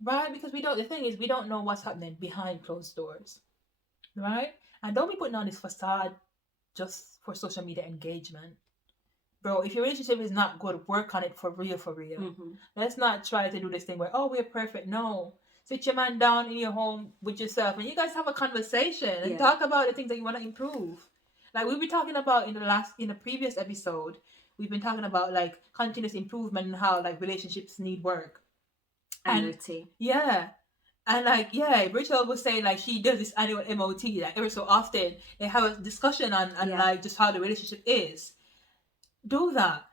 Right? Because the thing is, we don't know what's happening behind closed doors. Right? And don't be putting on this facade just for social media engagement. Bro, if your relationship is not good, work on it for real, for real. Mm-hmm. Let's not try to do this thing where, oh, we're perfect. No. Sit your man down in your home with yourself, and you guys have a conversation and talk about the things that you want to improve. Like we've been talking about in the previous episode, we've been talking about like continuous improvement and how like relationships need work. MOT. Yeah. And like, Rachel was saying like she does this annual MOT, like every so often they have a discussion on like just how the relationship is. Do that.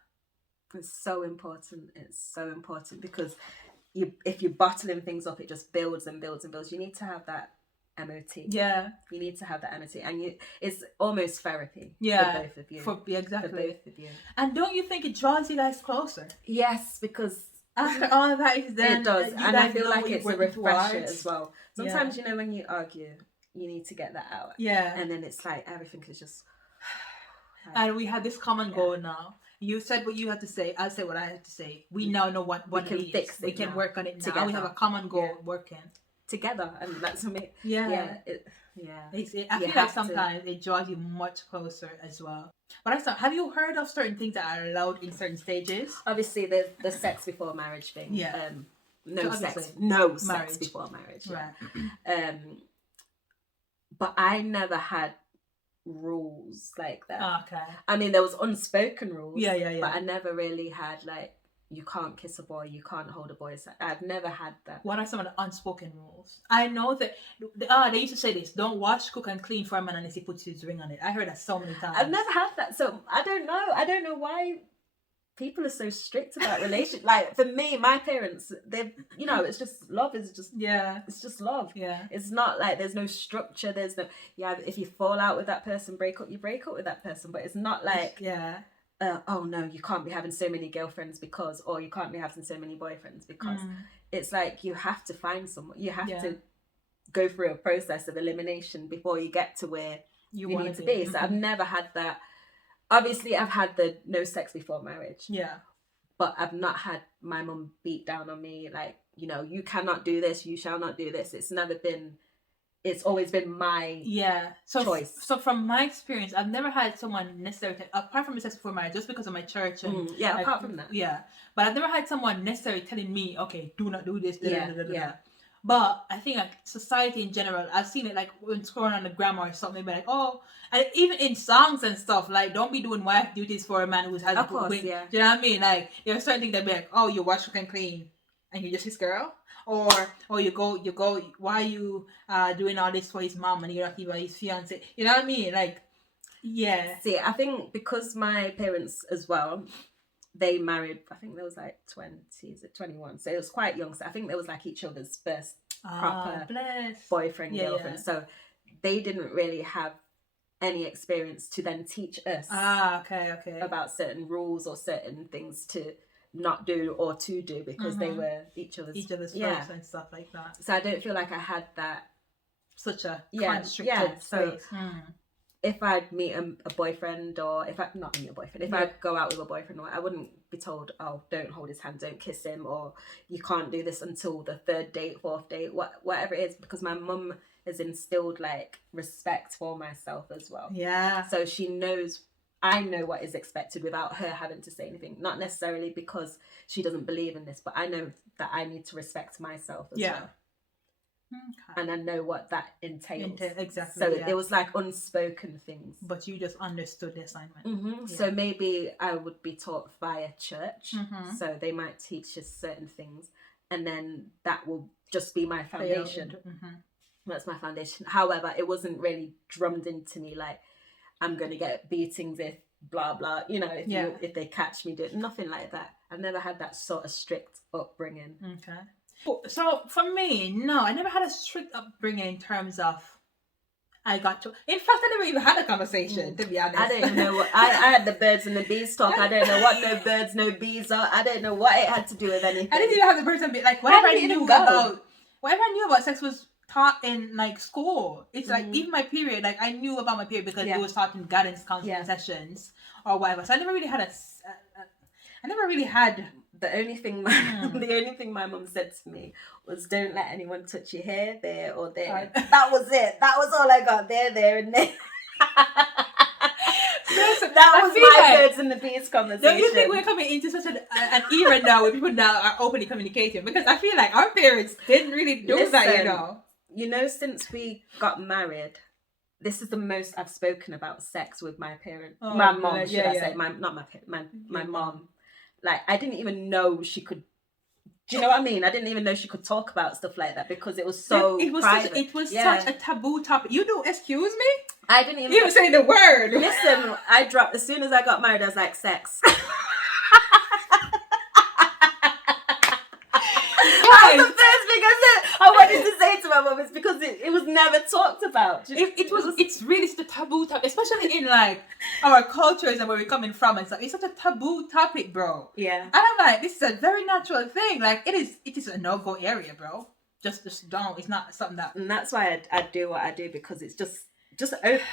It's so important. It's so important because if you're bottling things up, it just builds and builds and builds. You need to have that MOT. Yeah. You need to have that MOT. And it's almost therapy for both of you. Exactly. For both of you. And don't you think it draws you guys closer? Yes, because after all of that is done, it does. And I feel like it's a refresher as well. Sometimes, when you argue, you need to get that out. Yeah. And then it's like everything is just... And we have this common goal now. You said what you had to say. I said what I had to say. We now know what we can it is. fix it. We can work on it now. Together. We have a common goal working together, and that's me. Yeah. I feel like sometimes it draws you much closer as well. But have you heard of certain things that are allowed in certain stages? Obviously, there's the sex before marriage thing. Yeah. No marriage. sex before marriage. Right. But I never had rules like that. Okay. I mean, there was unspoken rules. Yeah. But I never really had like, you can't kiss a boy, you can't hold a boy. I've never had that. What are some of the unspoken rules? I know that they used to say this: don't wash, cook, and clean for a man unless he puts his ring on it. I heard that so many times. I've never had that, so I don't know. I don't know why people are so strict about relationships. Like, for me, my parents, they've, you know, it's just love is just, it's just love. Yeah. It's not like there's no structure. There's no, if you fall out with that person, you break up with that person. But it's not like, oh no, you can't be having so many girlfriends because, or you can't be having so many boyfriends because. It's like you have to find someone. You have to go through a process of elimination before you get to where you need to be. So I've never had that. Obviously, I've had the no sex before marriage. Yeah. But I've not had my mum beat down on me like, you know, you cannot do this, you shall not do this. It's always been my choice. So from my experience, I've never had someone necessarily, apart from sex before marriage, just because of my church. And apart from that. Yeah. But I've never had someone necessarily telling me, okay, do not do this. But I think like society in general, I've seen it like when scrolling on the grammar or something, like, oh, and even in songs and stuff, like, don't be doing wife duties for a man who has of course, do you know what I mean? Like, there's certain things that be like, oh, you wash, cook, and clean, and you're just his girl. Or you go, why are you doing all this for his mom and you're not even his fiance? You know what I mean? Like, yeah. See, I think because my parents as well, they married, I think there was like 21. So it was quite young. So I think there was like each other's first proper boyfriend, girlfriend. So they didn't really have any experience to then teach us about certain rules or certain things to not do or to do because they were each other's first and stuff like that. So I don't feel like I had that such a constricted space. So if I'd meet a boyfriend, or if I'd go out with a boyfriend, I wouldn't be told, oh, don't hold his hand, don't kiss him, or you can't do this until the 3rd date, 4th date, whatever it is, because my mum has instilled like respect for myself as well. Yeah. So she knows I know what is expected without her having to say anything. Not necessarily because she doesn't believe in this, but I know that I need to respect myself as well. Okay. And I know what that entails. Exactly. So it was like unspoken things. But you just understood the assignment. Mm-hmm. Yeah. So maybe I would be taught via church. Mm-hmm. So they might teach us certain things. And then that will just be my foundation. Mm-hmm. That's my foundation. However, it wasn't really drummed into me like, I'm going to get beatings if blah, blah. You know, if they catch me doing nothing like that. I've never had that sort of strict upbringing. Okay. So for me, no, I never had a strict upbringing in terms of I got to. In fact, I never even had a conversation, to be honest. I don't even know what I had the birds and the bees talk. I don't know what no birds, no bees are. I don't know what it had to do with anything. I didn't even have the birds and bees. Like whatever I knew about sex was taught in like school. It's like even my period. Like I knew about my period because it was taught in guidance counseling sessions or whatever. So I never really had The only thing my mum said to me was, "Don't let anyone touch your hair there or there." Right. That was it. That was all I got. There, and there. That was my birds and the bees conversation. Don't you think we're coming into such an era now where people now are openly communicating? Because I feel like our parents didn't really do that, You know, since we got married, this is the most I've spoken about sex with my parents. Oh, my mom, I say? My mom. Like, I didn't even know she could. Do you know what I mean? I didn't even know she could talk about stuff like that because it was so private. It was such a taboo topic. You do, excuse me? I didn't even... You say the word. Listen, I dropped... As soon as I got married, I was like, sex. That was the first thing I said. I wanted to say to my mum is because it was never talked about. It's really such a taboo topic, especially in like our cultures and where we're coming from and stuff. It's such a taboo topic, bro. Yeah. And I'm like, this is a very natural thing. Like it is a no-go area, bro. Just don't. It's not something that. And that's why I do what I do, because it's just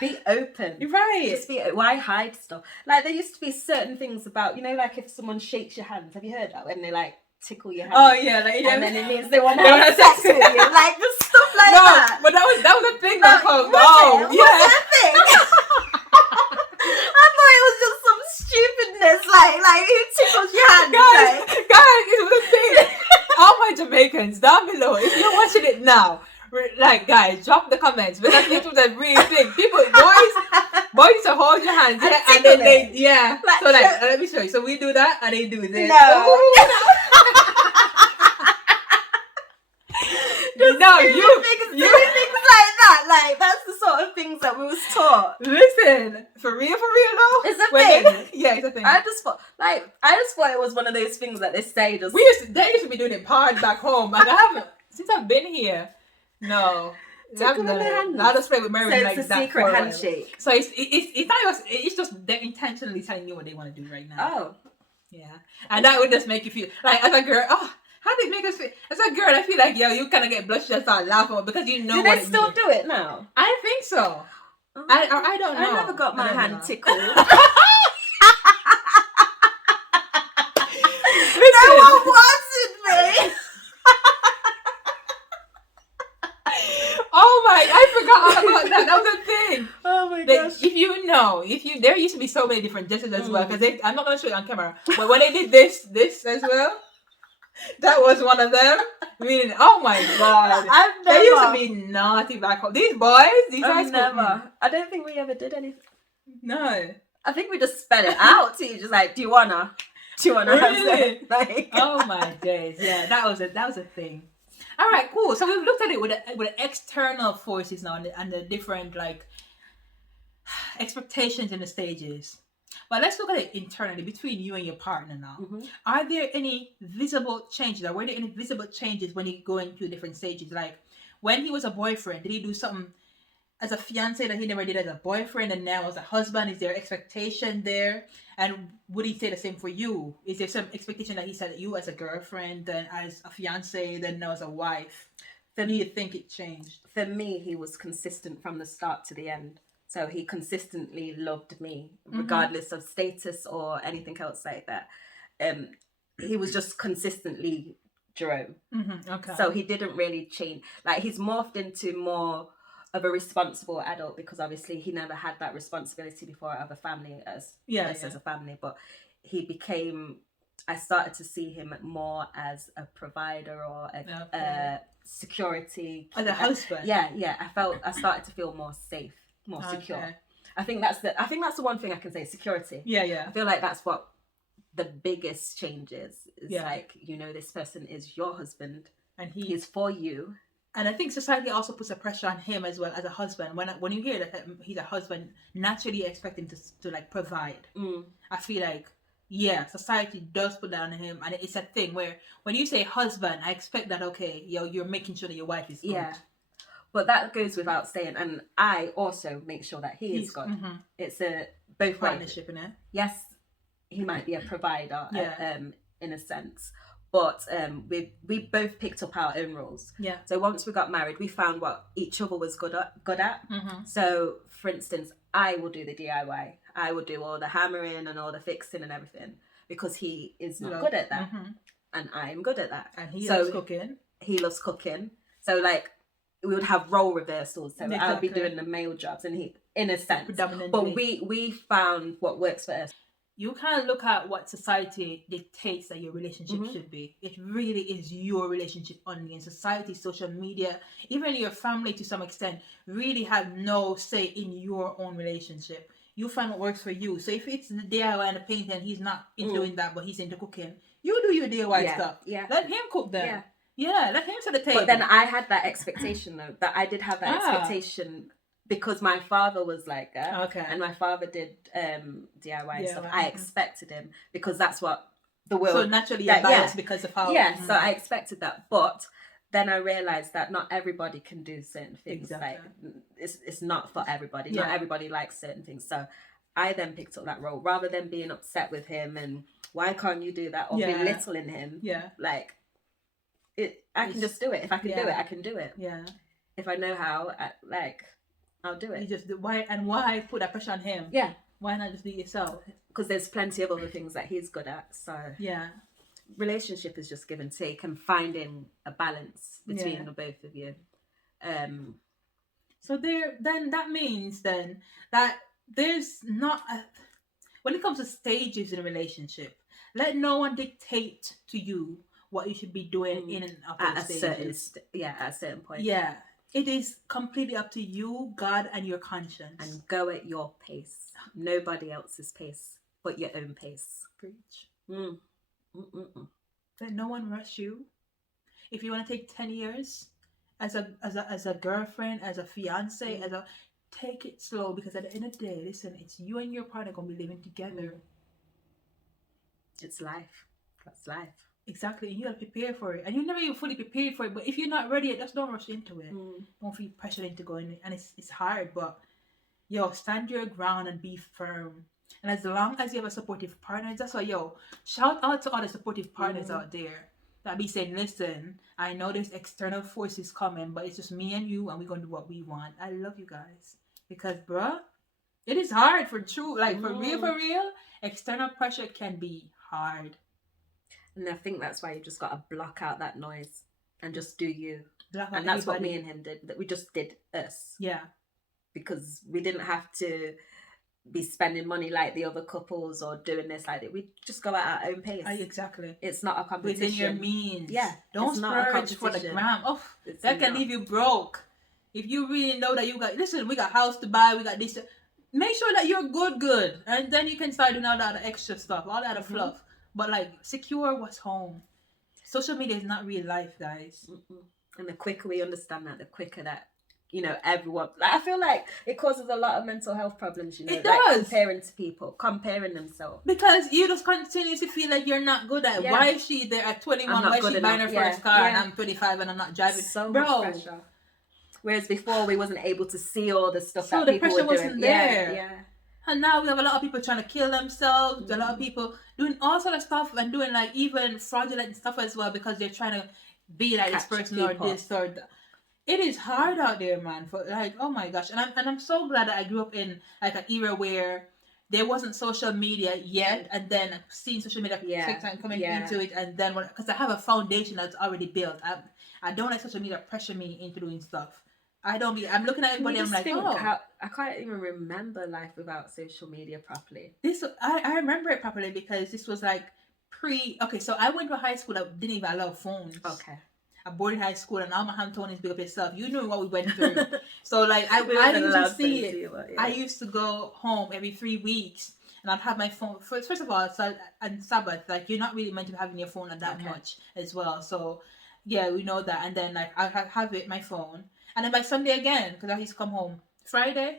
be open. Right. Just why hide stuff? Like there used to be certain things about, you know, like if someone shakes your hand. Have you heard that? When they like tickle your hand. Oh yeah, like and then it means they want to have sex with you. Like just stuff like that. But that was a thing that called Was it a thing? I thought it was just some stupidness, like who tickles your hand? Guys, it was a thing. All my Jamaicans down below, if you're watching it now, like guys, drop the comments because it was a real thing. Boys to hold your hands and then they like, so like let me show you. So we do that and they do this. No. No, you things like that. that? Like, that's the sort of things that we was taught. Listen, for real though. It's a When thing. yeah, it's a thing. I just thought it was one of those things that they say just. They used to be doing it hard back home. Like I haven't since I've been here. No. Tickle in the hand. I just play with Mary So like it's a that secret for a while. handshake. So it's not it's just they're intentionally telling you what they want to do right now. Oh. Yeah. And that would just make you feel like as a girl, how did it make us feel? As a girl, I feel like you kind of get blushed and start laughing because you know. Do they still do it now? I think so. Oh. I don't know. I never got my hand tickled. No one wanted me. Oh my! I forgot all about that. That was a thing. Oh my gosh! There used to be so many different dresses as well. Because I'm not gonna show it on camera, but when they did this as well, that was one of them. Meaning, oh my god! They used to be naughty back home. These boys, high school. Never. I don't think we ever did anything. No. I think we just spell it out to you, just like, do you wanna Really? like, Oh my days! Yeah, that was a thing. All right, cool. So we've looked at it with the external forces now and the different like expectations in the stages. But let's look at it internally between you and your partner now. Mm-hmm. Are there any visible changes? Or were there any visible changes when you go into different stages? Like when he was a boyfriend, did he do something as a fiance that he never did as a boyfriend, and now as a husband? Is there expectation there? And would he say the same for you? Is there some expectation that he set you as a girlfriend, then as a fiance, then now as a wife? Then do you think it changed? For me, he was consistent from the start to the end. So he consistently loved me, regardless of status or anything else like that. He was just consistently Jerome. Mm-hmm. Okay. So he didn't really change. Like, he's morphed into more of a responsible adult because obviously he never had that responsibility before of a family as a family. But I started to see him more as a provider or a security. As a husband. Yeah. I started to feel more safe, more secure. I think that's the one thing I can say, security. Yeah. I feel like that's what the biggest change is like, this person is your husband and he's for you. And I think society also puts a pressure on him as well as a husband. When you hear that he's a husband, naturally you expect him to like provide. I feel like, society does put that on him, and it's a thing where when you say husband, I expect that you're making sure that your wife is good. Yeah, but that goes without saying, and I also make sure that he's good. Mm-hmm. It's a both partnership, in it. Yes, he might be a provider, in a sense. But we both picked up our own roles. Yeah. So once we got married, we found what each other was good at. Mm-hmm. So, for instance, I will do the DIY. I will do all the hammering and all the fixing and everything because he is not good at that, and I'm good at that. And he loves cooking. He loves cooking. So, like, we would have role reversals. So exactly. I'll be doing the male jobs, and he, in a sense, predominantly. But we found what works for us. You can't look at what society dictates that your relationship should be. It really is your relationship only. And society, social media, even your family to some extent, really have no say in your own relationship. You find what works for you. So if it's the DIY and the painting, and he's not into doing that, but he's into cooking, you do your DIY stuff. Yeah. Let him cook them. Yeah, let him set the table. But then I had that expectation, though, that I did have that expectation because my father was like that. Okay. And my father did DIY and stuff. I expected him because that's what the world... So naturally you're biased because of how... Yeah, so I expected that. But then I realised that not everybody can do certain things. Exactly. Like, it's not for everybody. Yeah. Not everybody likes certain things. So I then picked up that role rather than being upset with him and why can't you do that or belittling him. Yeah. Like, I can just do it. If I can do it, I can do it. Yeah. If I know how, I'll do it. You just why put that pressure on him? Yeah. Why not just do it yourself? Because there's plenty of other things that he's good at. So yeah, relationship is just give and take and finding a balance between the both of you. So then that means then that there's not when it comes to stages in a relationship, let no one dictate to you what you should be doing in and after the stages. At a certain point. Yeah. It is completely up to you, God, and your conscience. And go at your pace. Nobody else's pace, but your own pace. Preach. Mm-mm-mm. Let no one rush you. If you want to take 10 years as a girlfriend, as a fiance, as a take it slow, because at the end of the day, listen, it's you and your partner gonna be living together. It's life. That's life. Exactly, and you gotta prepare for it, and you're never even fully prepared for it. But if you're not ready, just don't rush into it. Don't feel pressured into going in, and it's hard. But yo, stand your ground and be firm. And as long as you have a supportive partner, that's why yo, shout out to all the supportive partners out there that be saying, listen, I know there's external forces coming, but it's just me and you, and we're gonna do what we want. I love you guys because, bruh, it is hard for true, like for real. External pressure can be hard. And I think that's why you just got to block out that noise and just do you. And that's what me and him did. That we just did us. Yeah. Because we didn't have to be spending money like the other couples or doing this like that. We just go at our own pace. Exactly. It's not a competition. Within your means. Yeah. Don't splurge for the gram. Oh, that can leave you broke. If you really know that you got, listen, we got house to buy, we got this. Make sure that you're good. And then you can start doing all that extra stuff, all that fluff. But like, secure what's home. Social media is not real life, guys. And the quicker we understand that, the quicker that, you know, everyone. Like, I feel like it causes a lot of mental health problems, you know. It does. Like comparing themselves. Because you just continuously feel like you're not good at it. Why is she there at 21? Why is she buying her first car and I'm 25 and I'm not driving? So much pressure. Whereas before we wasn't able to see all the stuff that people were doing. So the pressure wasn't there. Yeah. And now we have a lot of people trying to kill themselves. A lot of people doing all sort of stuff and doing like even fraudulent stuff as well because they're trying to be like this person or this or that. It is hard out there, man. For like, oh my gosh, and I'm so glad that I grew up in like an era where there wasn't social media yet, and then seeing social media take time coming into it, and then because I have a foundation that's already built, I don't let social media pressure me into doing stuff. I'm looking at everybody. I'm like, I can't even remember life without social media properly. I remember it properly because this was like okay, so I went to a high school that didn't even allow phones. Okay. A boarding high school, and all my Hamptonians big up yourself. You knew what we went through. So like I used to see it. I used to go home every 3 weeks and I'd have my phone. First of all, and Sabbath, like you're not really meant to be having your phone at that much as well. So yeah, we know that. And then like I have it my phone, and then by Sunday again, because I used to come home Friday.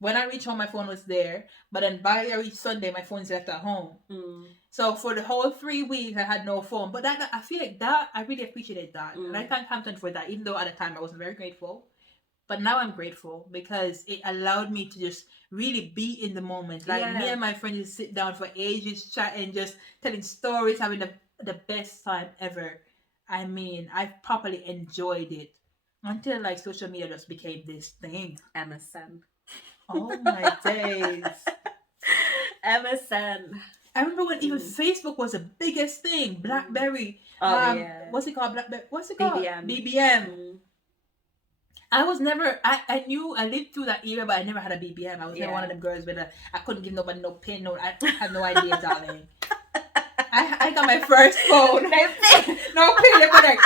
When I reached home, my phone was there. But then by every Sunday, my phone's left at home. So for the whole 3 weeks, I had no phone. But that I feel like that, I really appreciated that. And I thank Hampton for that, even though at the time I wasn't very grateful. But now I'm grateful because it allowed me to just really be in the moment. Like me and my friends just sit down for ages, chatting, just telling stories, having the best time ever. I mean, I've properly enjoyed it until like social media just became this thing. MSN. Oh my days. MSN. I remember when even Facebook was the biggest thing. BlackBerry. What's it called? BlackBerry. What's it called? BBM. I was never. I knew I lived through that era, but I never had a BBM. I was never one of them girls with I couldn't give nobody no pin. No, I had no idea, darling. I got my first phone. No pin. Like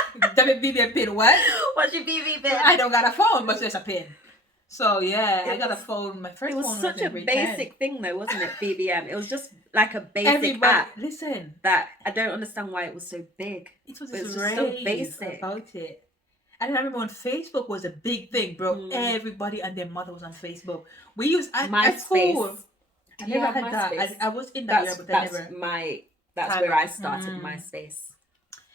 BBM pin. What? What's your BB pin? I don't got a phone, but there's a pin. So yeah, I got a phone. My first phone was such a basic thing, though, wasn't it? BBM. It was just like a basic app. Listen, that I don't understand why it was so big. It was just so basic about it. And I remember when Facebook was a big thing, bro. Everybody and their mother was on Facebook. We used at school. I never had that. I was in that era, but I never. That's where I started MySpace.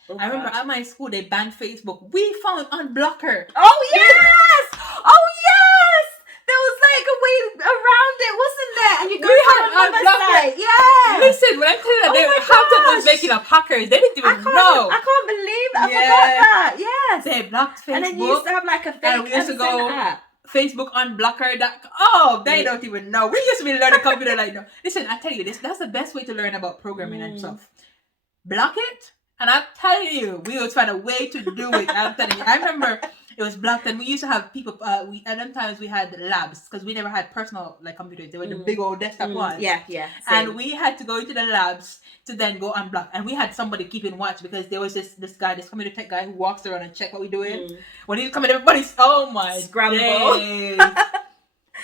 Oh, I remember at my school they banned Facebook. We found Unblocker. Oh yes! Oh yes! There was like a way around it, wasn't there? And you go to another site. Yeah. Listen, when I tell you that Hampton was making up hackers, they didn't even know. I can't believe it. I forgot that. Yes. They blocked Facebook. And then you used to have like a fake and we used to go app. Facebook Unblocker. They don't even know. We used to be learning computer like no. Listen, I tell you this. That's the best way to learn about programming and stuff. Block it. And I'm telling you, we was trying a way to do it. I'm telling you. I remember it was blocked, and we used to have people. At them times we had labs because we never had personal like computers. They were the big old desktop ones. Yeah. Same. And we had to go into the labs to then go unblock. And we had somebody keeping watch because there was this computer tech guy who walks around and check what we're doing. When he's coming, everybody's scramble.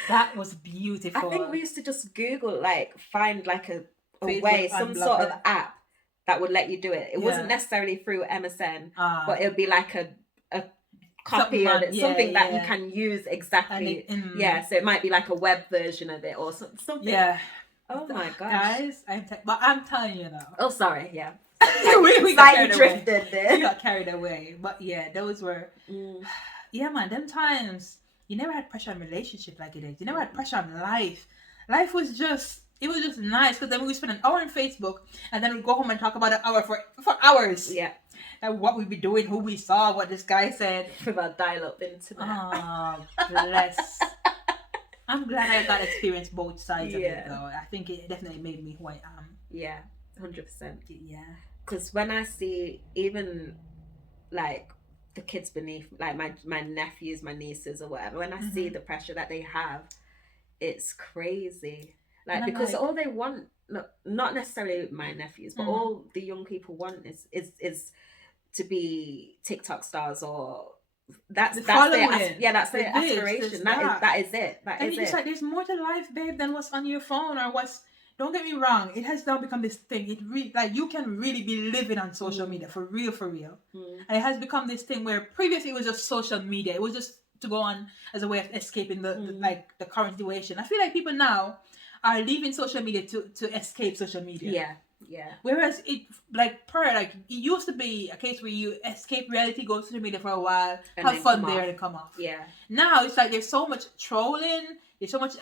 That was beautiful. I think we used to just Google find a way, some sort of app that would let you do it. It wasn't necessarily through MSN, but it would be like a copy of it, something that you yeah. can use exactly. And it, Yeah, so it might be like a web version of it or something. yeah. Oh my gosh. Guys, but I'm telling you now. Oh, sorry. Yeah. we got carried drifted away. there. We got carried away. But yeah, those were yeah, man, them times you never had pressure on relationship like it is. You never had pressure on life. Life was just nice because then we would spend an hour on Facebook and then we'd go home and talk about an hour for hours. Yeah. And what we'd be doing, who we saw, what this guy said. With our dial-up internet. Oh, bless. I'm glad I got to experience both sides of it, though. I think it definitely made me who I am. Yeah, 100%. Yeah. Because when I see even, like, the kids beneath, like my nephews, my nieces or whatever, when I see the pressure that they have, it's crazy. Like, because all they want, not necessarily my nephews, but all the young people want is to be TikTok stars or that's their aspiration. That is it. And it's like there's more to life, babe, than what's on your phone or what's. Don't get me wrong. It has now become this thing. Like you can really be living on social media for real, and it has become this thing where previously it was just social media. It was just to go on as a way of escaping the current situation. I feel like people now are leaving social media to escape social media. Yeah. Yeah. Whereas it it used to be a case where you escape reality, go to social media for a while, and have fun there, and come off. Yeah. Now it's like there's so much trolling, there's so much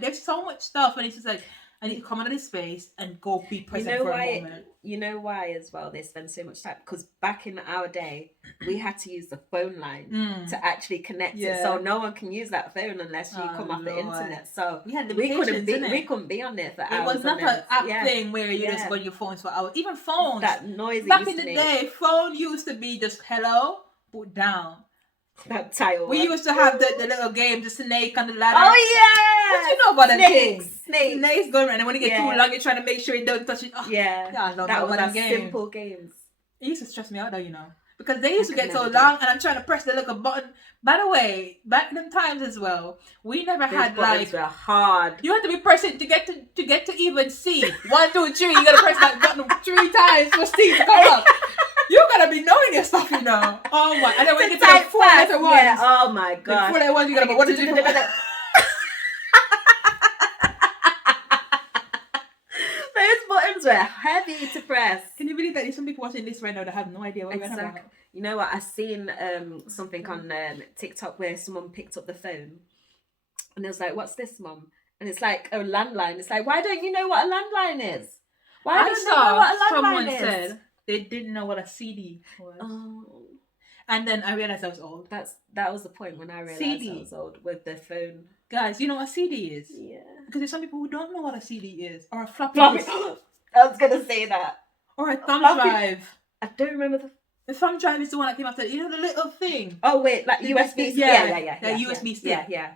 there's so much stuff, and it's just like I need to come out of this space and go be present for a moment. You know why as well they spend so much time? Because back in our day, we had to use the phone line to actually connect it. So no one can use that phone unless you come off the internet. So we couldn't be on there for hours. It was not an app thing where you just go on your phones for hours. Even phones. That noise back in the day, phone used to be just hello, put down. That tile. We used to have the little game, the snake on the ladder. Oh yeah! What you know about that thing? Snakes going around, and when you get too long, you're trying to make sure it don't touch it. Oh, that was simple games. It used to stress me out though, you know, because they used to get so long, and I'm trying to press the little button. By the way, back in them times as well, we never had buttons were hard. You had to be pressing to get to even see 1, 2, 3. You gotta press that button 3 times for C to come up. You gotta be knowing your stuff, you know. Oh my! And then when you get to the 4 letter ones, oh my god, the 4 letter ones, you gotta. What did you do? Those buttons were heavy to press. Can you believe that there's some people watching this right now that have no idea what we're talking about? You know what? I seen something on TikTok where someone picked up the phone, and it was like, "What's this, mum?" And it's like a landline. It's like, why don't you know what a landline is? Why don't you know what a landline is? Said they didn't know what a CD was. Oh. And then I realized I was old. That was the point when I realized I was old with the phone. Guys, you know what a CD is? Yeah. Because there's some people who don't know what a CD is. Or a floppy. I was going to say that. Or a thumb drive. I don't remember the thumb drive is the one that came after, you know, the little thing. Oh, wait, like USB. Yeah. USB stick. Yeah.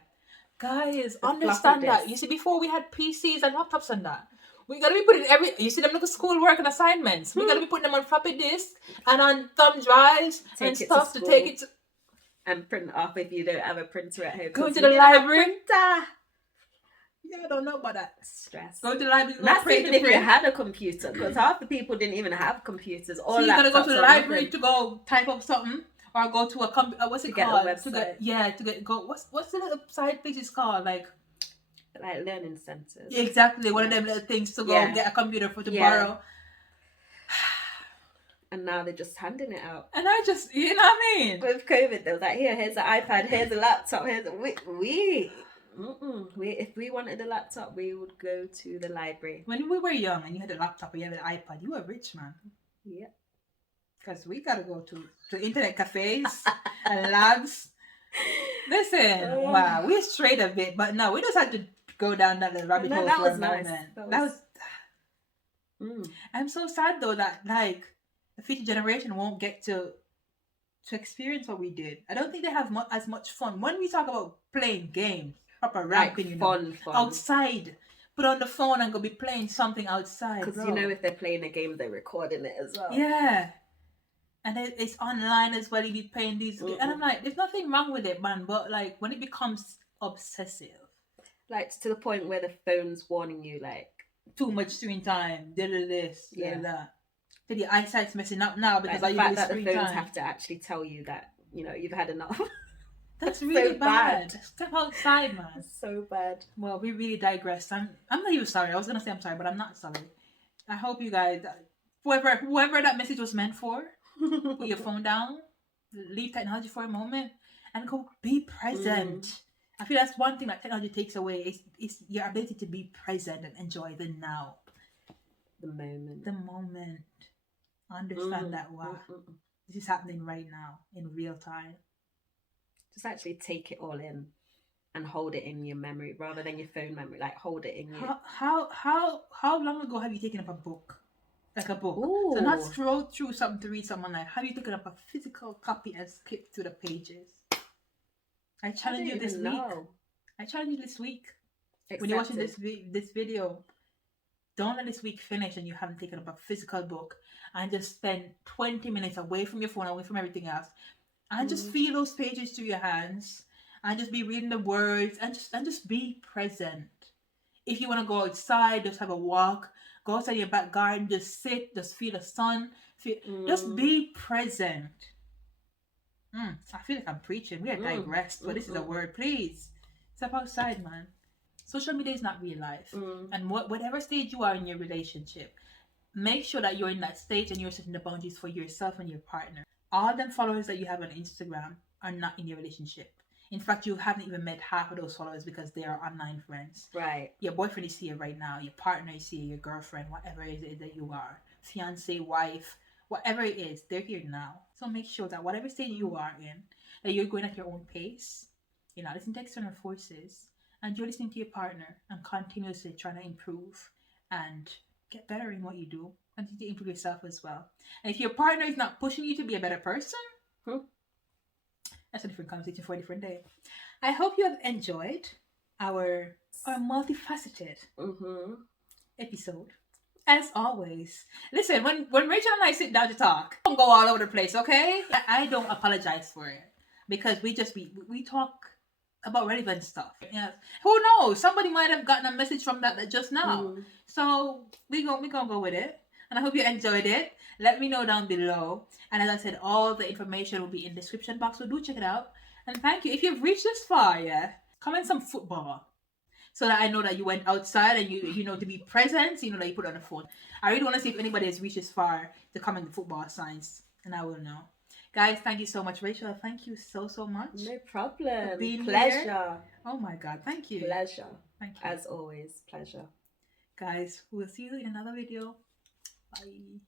Guys, understand that. You see, before we had PCs and laptops and that. We gotta be putting you see them little schoolwork and assignments. We gotta be putting them on floppy disk and on thumb drives and stuff to take it to... And print off if you don't have a printer at home. Go to the library. Yeah, I don't know about that. Stress. Go to the library. That's even if you had a computer, because half the people didn't even have computers. Or so you gotta go to the library to go type up something, or go to a what's it called? Get a website. What's the little side page is called? Like learning centers. Yeah, exactly. One of them little things to go get a computer to borrow. And now they're just handing it out. And I just, you know what I mean? With COVID, they was like, here's the iPad, here's the laptop, if we wanted a laptop, we would go to the library. When we were young and you had a laptop or you had an iPad, you were rich, man. Yeah. Because we gotta go to internet cafes and labs. Listen, wow, we strayed a bit, but no, we just had to go down that little rabbit hole for a moment. That was I'm so sad though that like the future generation won't get to experience what we did. I don't think they have as much fun. When we talk about playing games, proper ramping, fun. Outside, put on the phone and go be playing something outside. Because you know if they're playing a game, they're recording it as well. Yeah. And it's online as well. You be playing these games. And I'm like, there's nothing wrong with it, man. But like when it becomes obsessive. Like to the point where the phone's warning you like. Too much screen time. This, that. So your eyesight's messing up now because like the fact that the phones time. have to actually tell you that you've had enough. That's So really bad. bad. Step outside, man. So bad. Well, we really digressed. I'm not even sorry. I was gonna say I'm sorry, but I'm not sorry. I hope you guys, whoever that message was meant for, put your phone down, leave technology for a moment, and go be present. I feel that's one thing that technology takes away is your ability to be present and enjoy the now, The moment. the moment. Understand that wow, this is happening right now in real time. Just actually take it all in and hold it in your memory rather than your phone memory. Like hold it in your. How long ago have you taken up a book? Like a book. So not Ooh. scroll through something to read something like. Have you taken up a physical copy and skipped through the pages? I challenge you this week. I challenge you this week. When you're watching this video, don't let this week finish and you haven't taken up a physical book and just spend 20 minutes away from your phone, away from everything else, and just feel those pages through your hands and just be reading the words and just be present. If you want to go outside, just have a walk. Go outside your back garden, just sit, just feel the sun. Just be present. I feel like I'm preaching. We are digressed, but this is a word. Please step outside, man. Social media is not real life. And whatever stage you are in your relationship, make sure that you're in that stage and you're setting the boundaries for yourself and your partner. All them followers that you have on Instagram are not in your relationship. In fact, you haven't even met half of those followers because they are online friends. Right. Your boyfriend is here right now. Your partner is here. Your girlfriend, whatever it is that you are. Fiance, wife, whatever it is, they're here now. So make sure that whatever stage you are in, that you're going at your own pace. You're not listening to external forces. And you're listening to your partner and continuously trying to improve and get better in what you do. Continue to improve yourself as well. And if your partner is not pushing you to be a better person, that's a different conversation for a different day. I hope you have enjoyed our multifaceted episode. As always, listen, when Rachel and I sit down to talk, don't go all over the place, okay? I don't apologize for it because we talk about relevant stuff. Yeah. Who knows? Somebody might have gotten a message from that just now. So we're gonna go with it. And I hope you enjoyed it. Let me know down below. And as I said, all the information will be in the description box, so do check it out. And thank you. If you've reached this far, comment some football. So that I know that you went outside and you know to be present, so you know that you put on the phone. I really want to see if anybody has reached this far to comment the football signs. And I will know. Guys, thank you so much. Rachel, thank you so much. No problem. Pleasure. Here. Oh my God, thank you. Pleasure. Thank you. As always, pleasure. Guys, we'll see you in another video. Bye.